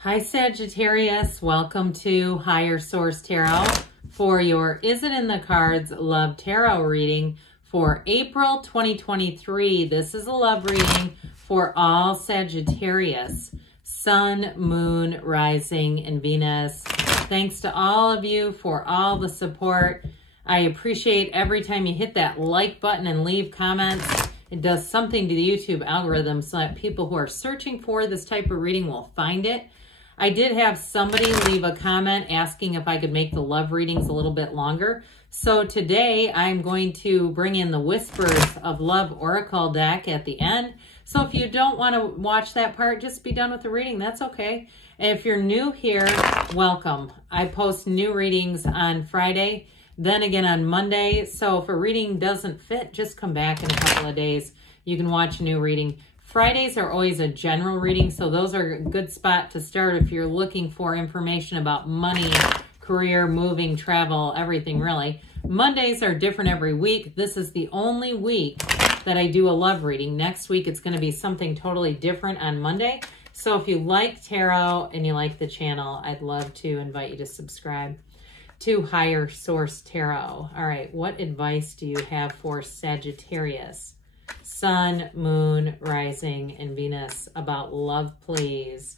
Hi Sagittarius, welcome to Higher Source Tarot for your Is It in the Cards Love Tarot reading for April 2023. This is a love reading for all Sagittarius, Sun, Moon, Rising, and Venus. Thanks to all of you for all the support. I appreciate every time you hit that like button and leave comments. It does something to the YouTube algorithm so that people who are searching for this type of reading will find it. I did have somebody leave a comment asking if I could make the love readings a little bit longer. So today I'm going to bring in the Whispers of Love Oracle deck at the end. So if you don't want to watch that part, just be done with the reading. That's okay. And if you're new here, welcome. I post new readings on Friday, then again on Monday. So if a reading doesn't fit, just come back in a couple of days. You can watch a new reading. Fridays are always a general reading, so those are a good spot to start if you're looking for information about money, career, moving, travel, everything really. Mondays are different every week. This is the only week that I do a love reading. Next week, it's going to be something totally different on Monday. So if you like tarot and you like the channel, I'd love to invite you to subscribe to Higher Source Tarot. All right, what advice do you have for Sagittarius, Sun, Moon, Rising, and Venus about love, please?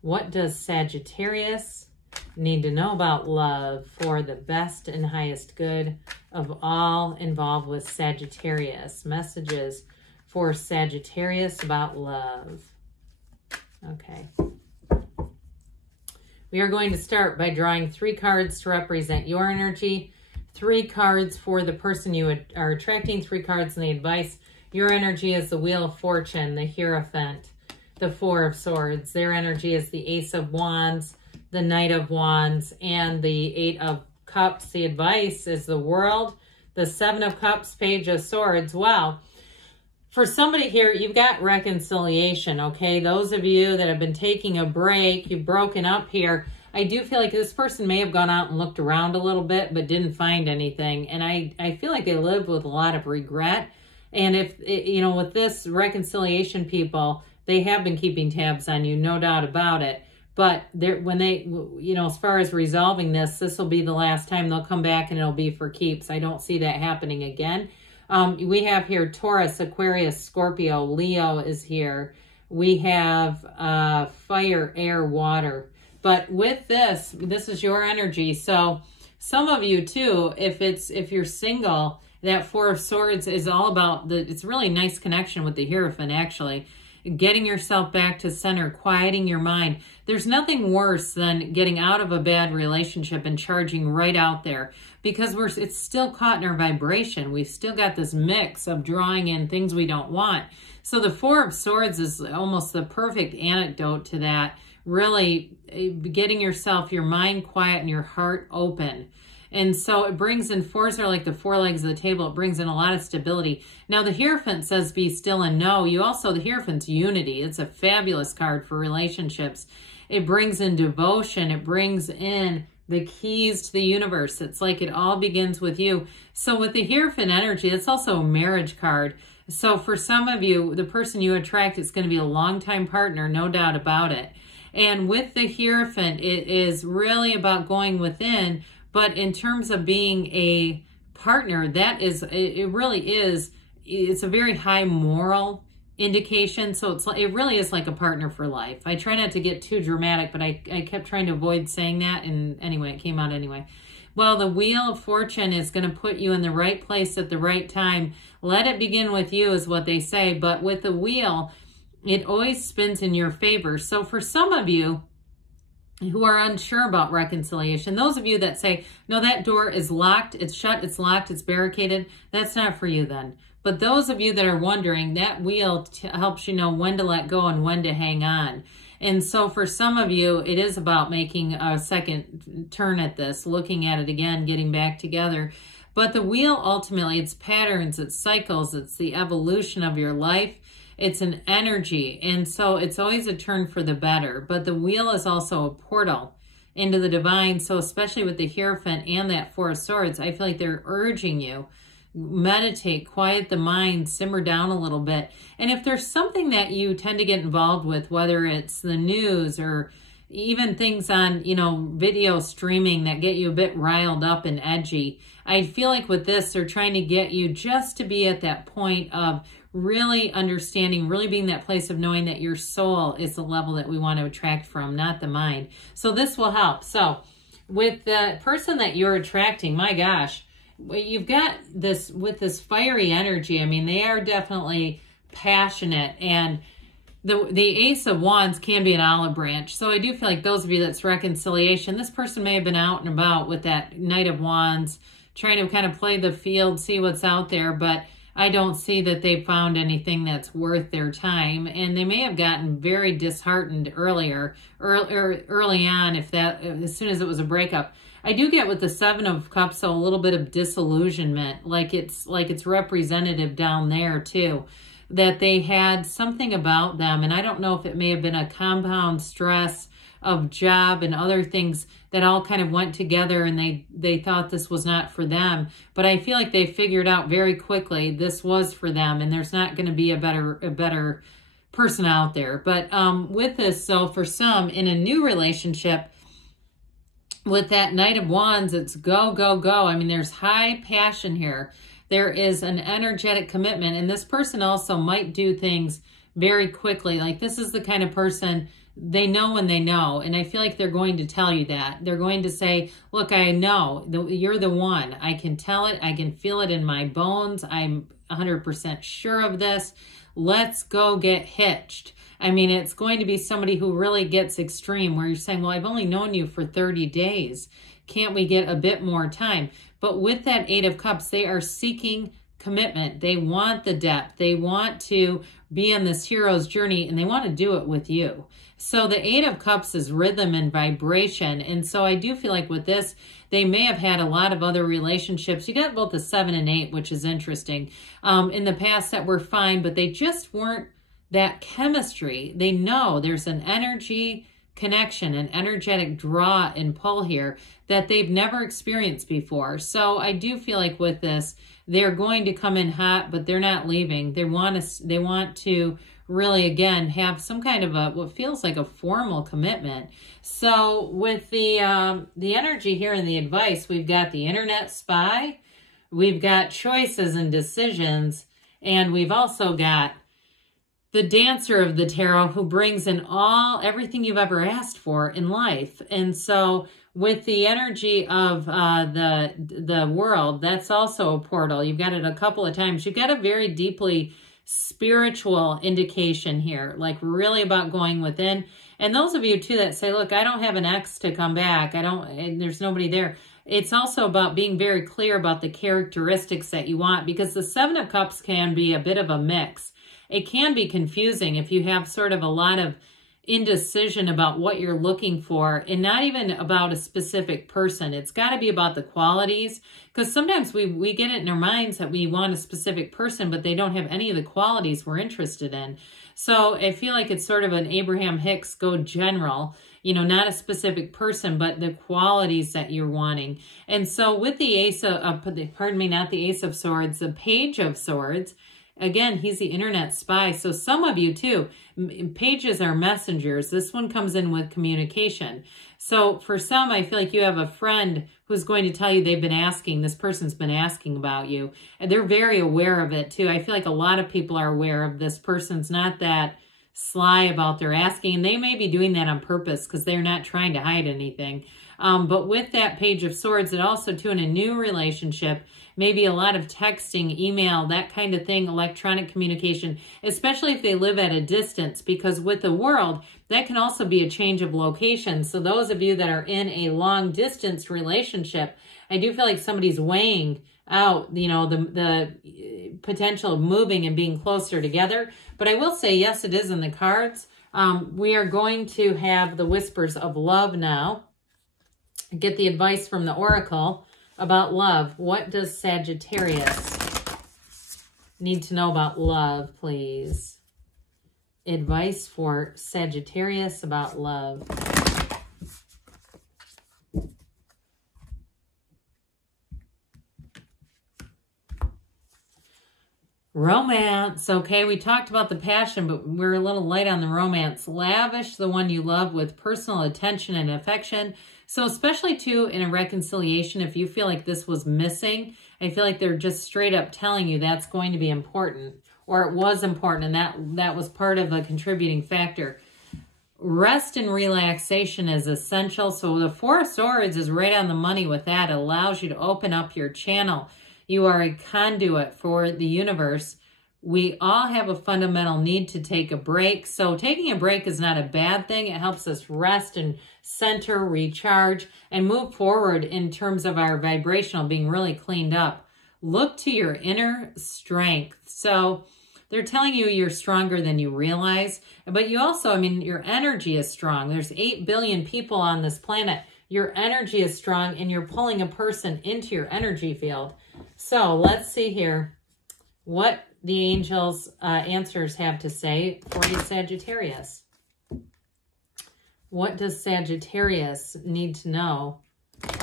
What does Sagittarius need to know about love for the best and highest good of all involved with Sagittarius? Messages for Sagittarius about love. Okay. We are going to start by drawing 3 cards to represent your energy, 3 cards for the person you are attracting, 3 cards in the advice. Your energy is the Wheel of Fortune, the Hierophant, the Four of Swords. Their energy is the Ace of Wands, the Knight of Wands, and the 8 of Cups. The advice is the World, the 7 of Cups, Page of Swords. Wow. For somebody here, you've got reconciliation, okay? Those of you that have been taking a break, you've broken up here. I do feel like this person may have gone out and looked around a little bit, but didn't find anything. And I feel like they live with a lot of regret. And if, you know, with this reconciliation people, they have been keeping tabs on you, no doubt about it. But when they, you know, as far as resolving this will be the last time they'll come back and it'll be for keeps. I don't see that happening again. We have here Taurus, Aquarius, Scorpio, Leo is here. We have fire, air, water. But with this is your energy. So some of you too, if you're single, that Four of Swords is all about it's a really nice connection with the Hierophant, actually. Getting yourself back to center, quieting your mind. There's nothing worse than getting out of a bad relationship and charging right out there, because it's still caught in our vibration. We've still got this mix of drawing in things we don't want. So the Four of Swords is almost the perfect antidote to that. Really getting your mind quiet and your heart open. And so it brings in, 4s are like the 4 legs of the table. It brings in a lot of stability. Now the Hierophant says be still and know. The Hierophant's unity. It's a fabulous card for relationships. It brings in devotion. It brings in the keys to the universe. It's like it all begins with you. So with the Hierophant energy, it's also a marriage card. So for some of you, the person you attract is going to be a longtime partner, no doubt about it. And with the Hierophant, it is really about going within. But in terms of being a partner, it really is, it's a very high moral indication. So it really is like a partner for life. I try not to get too dramatic, but I kept trying to avoid saying that. And anyway, it came out anyway. Well, the Wheel of Fortune is going to put you in the right place at the right time. Let it begin with you is what they say. But with the wheel, it always spins in your favor. So for some of you who are unsure about reconciliation, those of you that say, no, that door is locked, it's shut, it's locked, it's barricaded, that's not for you then. But those of you that are wondering, that wheel helps you know when to let go and when to hang on. And so for some of you, it is about making a second turn at this, looking at it again, getting back together. But the wheel, ultimately, it's patterns, it's cycles, it's the evolution of your life. It's an energy, and so it's always a turn for the better. But the wheel is also a portal into the divine, so especially with the Hierophant and that Four of Swords, I feel like they're urging you, meditate, quiet the mind, simmer down a little bit. And if there's something that you tend to get involved with, whether it's the news or even things on, you know, video streaming that get you a bit riled up and edgy. I feel like with this, they're trying to get you just to be at that point of really understanding, really being that place of knowing that your soul is the level that we want to attract from, not the mind. So this will help. So with the person that you're attracting, my gosh, you've got this, with this fiery energy, I mean, they are definitely passionate, and the Ace of Wands can be an olive branch. So I do feel like those of you that's reconciliation, this person may have been out and about with that Knight of Wands, trying to kind of play the field, see what's out there, but I don't see that they found anything that's worth their time. And they may have gotten very disheartened early on, as soon as it was a breakup. I do get with the Seven of Cups, so a little bit of disillusionment, like it's representative down there too, that they had something about them. And I don't know if it may have been a compound stress of job and other things that all kind of went together, and they thought this was not for them. But I feel like they figured out very quickly this was for them, and there's not going to be a better person out there. But with this, so for some in a new relationship, with that Knight of Wands, it's go, go, go. I mean, there's high passion here. There is an energetic commitment, and this person also might do things very quickly. Like, this is the kind of person, they know when they know, and I feel like they're going to tell you that. They're going to say, look, I know, you're the one. I can tell it. I can feel it in my bones. I'm 100% sure of this. Let's go get hitched. I mean, it's going to be somebody who really gets extreme, where you're saying, well, I've only known you for 30 days. Can't we get a bit more time? But with that Eight of Cups, they are seeking commitment. They want the depth. They want to be on this hero's journey, and they want to do it with you. So the Eight of Cups is rhythm and vibration. And so I do feel like with this, they may have had a lot of other relationships. You got both the 7 and 8, which is interesting, in the past that were fine, but they just weren't that chemistry. They know there's an energy connection, an energetic draw and pull here that they've never experienced before. So I do feel like with this, they're going to come in hot, but they're not leaving. They want to really, again, have some kind of what feels like a formal commitment. So with the energy here and the advice, we've got the internet spy, we've got choices and decisions, and we've also got the dancer of the tarot, who brings in everything you've ever asked for in life. And so with the energy of the world, that's also a portal. You've got it a couple of times. You've got a very deeply spiritual indication here, like really about going within. And those of you too that say, look, I don't have an ex to come back, and there's nobody there. It's also about being very clear about the characteristics that you want, because the Seven of Cups can be a bit of a mix. It can be confusing if you have sort of a lot of indecision about what you're looking for, and not even about a specific person. It's got to be about the qualities, because sometimes we get it in our minds that we want a specific person, but they don't have any of the qualities we're interested in. So I feel like it's sort of an Abraham Hicks, go general, you know, not a specific person, but the qualities that you're wanting. And so with the Ace of, pardon me, not the Ace of Swords, the Page of Swords, again, he's the internet spy. So some of you too, pages are messengers. This one comes in with communication. So for some, I feel like you have a friend who's going to tell you they've been asking, this person's been asking about you. And they're very aware of it too. I feel like a lot of people are aware of this person's not that sly about their asking. And they may be doing that on purpose because they're not trying to hide anything. But with that Page of Swords, it also too, in a new relationship, maybe a lot of texting, email, that kind of thing, electronic communication, especially if they live at a distance, because with the world, that can also be a change of location. So those of you that are in a long distance relationship, I do feel like somebody's weighing out, you know, the potential of moving and being closer together. But I will say, yes, it is in the cards. We are going to have the Whispers of Love now. Get the advice from the Oracle about love. What does Sagittarius need to know about love, please? Advice for Sagittarius about love. Romance. Okay, we talked about the passion, but we're a little light on the romance. Lavish the one you love with personal attention and affection. So especially too in a reconciliation, if you feel like this was missing, I feel like they're just straight up telling you that's going to be important, or it was important, and that was part of a contributing factor. Rest and relaxation is essential. So the Four of Swords is right on the money with that. It allows you to open up your channel. You are a conduit for the universe. We all have a fundamental need to take a break. So taking a break is not a bad thing. It helps us rest and center, recharge, and move forward in terms of our vibrational being really cleaned up. Look to your inner strength. So they're telling you you're stronger than you realize. But you also, I mean, your energy is strong. There's 8 billion people on this planet. Your energy is strong, and you're pulling a person into your energy field. So let's see here what the angels' answers have to say for you, Sagittarius. What does Sagittarius need to know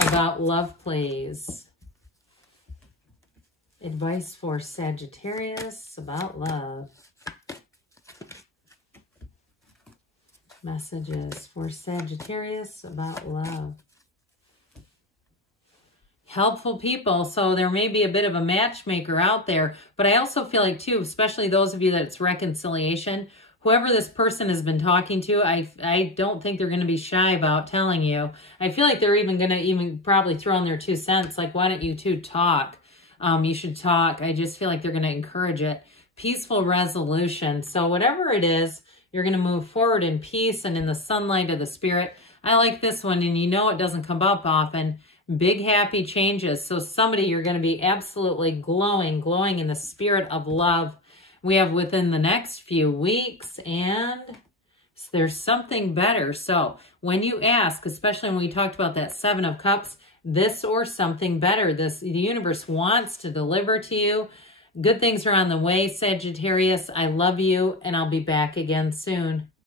about love, please? Advice for Sagittarius about love. Messages for Sagittarius about love. Helpful people. So there may be a bit of a matchmaker out there, but I also feel like too, especially those of you that it's reconciliation, whoever this person has been talking to, I don't think they're going to be shy about telling you. I feel like they're even going to probably throw in their 2 cents. Like, why don't you two talk? You should talk. I just feel like they're going to encourage it. Peaceful resolution. So whatever it is, you're going to move forward in peace and in the sunlight of the spirit. I like this one, and you know it doesn't come up often. Big happy changes. So somebody, you're going to be absolutely glowing in the spirit of love. We have within the next few weeks, and there's something better. So when you ask, especially when we talked about that 7 of Cups, this or something better, the universe wants to deliver to you. Good things are on the way, Sagittarius. I love you, and I'll be back again soon.